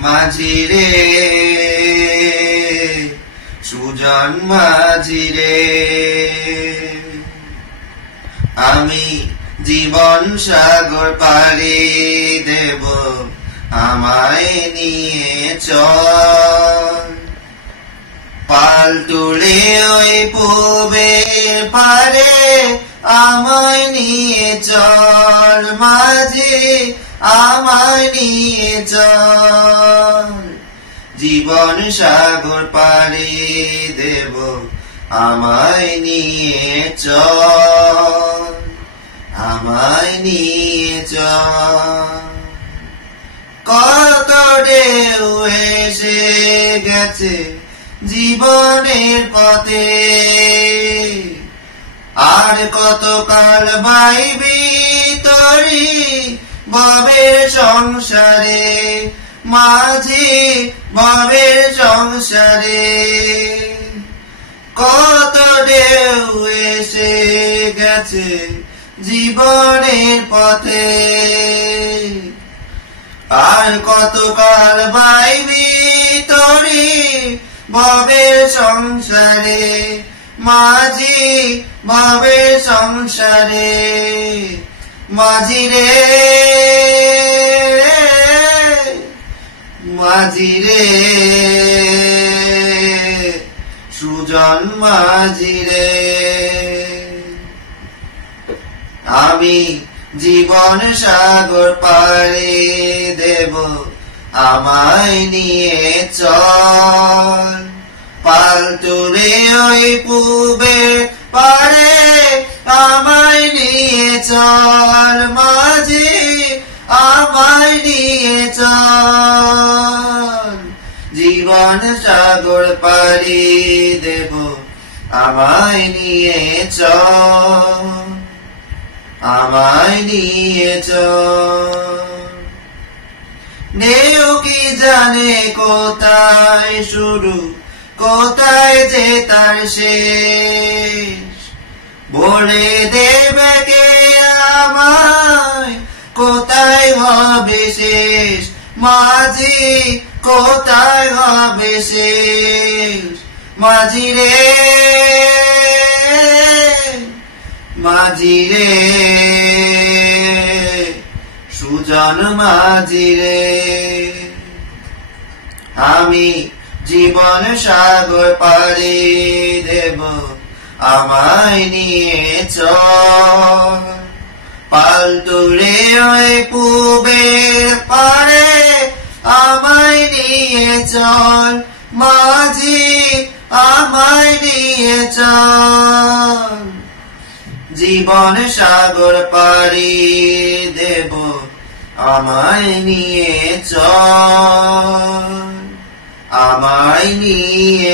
মাঝি রে সুজন মাঝি রে আমি জীবন সাগর পাড়ি দেব আমায় নিয়ে চল পাল তুলে ওই পূবের পারে আমায় নিয়ে চল মাঝি আমায় নিয়ে চল জীবন সাগর পাড়ি দেব আমায় নিয়ে চল আমায় নিয়ে চল কত ঢেউ এসে গেছে জীবনের পথে আর কতকাল বাইবি তরি ভবের সংসারে মাঝি ভবের সংসারে কত ঢেউ এসে গেছে জীবনের পথে আর কতকাল বাইবি তরি ভবের সংসারে মাঝি ভবের সংসারে মাঝি রে মাঝি রে সুজন মাঝি রে আমি জীবন সাগর পাড়ি দেব আমায় নিয়ে চল পাল তুলে ওই পূবের পারে আমায় নিয়ে চল মাঝি আমায় নিয়ে চল জীবন সাগর পাড়ি দেব আমায় নিয়ে চল আমায় নিয়ে চল ঢেউ কি জানে কোথায় শুরু কোথায় যে তার শেষ বলে দেবে কে আমায় কোথায় হবে শেষ মাঝি কোথায় হবে শেষ মাঝি রে মাঝি রে সুজন মাঝি রে আমি জীবন সাগর পাড়ি দেব আমায় নিয়ে চল পাল তুলে ওই পূবের পারে আমায় নিয়ে চল মাঝি আমায় নিয়ে চল জীবন সাগর পাড়ি দেব আমায় নিয়ে চল আমায় নিয়ে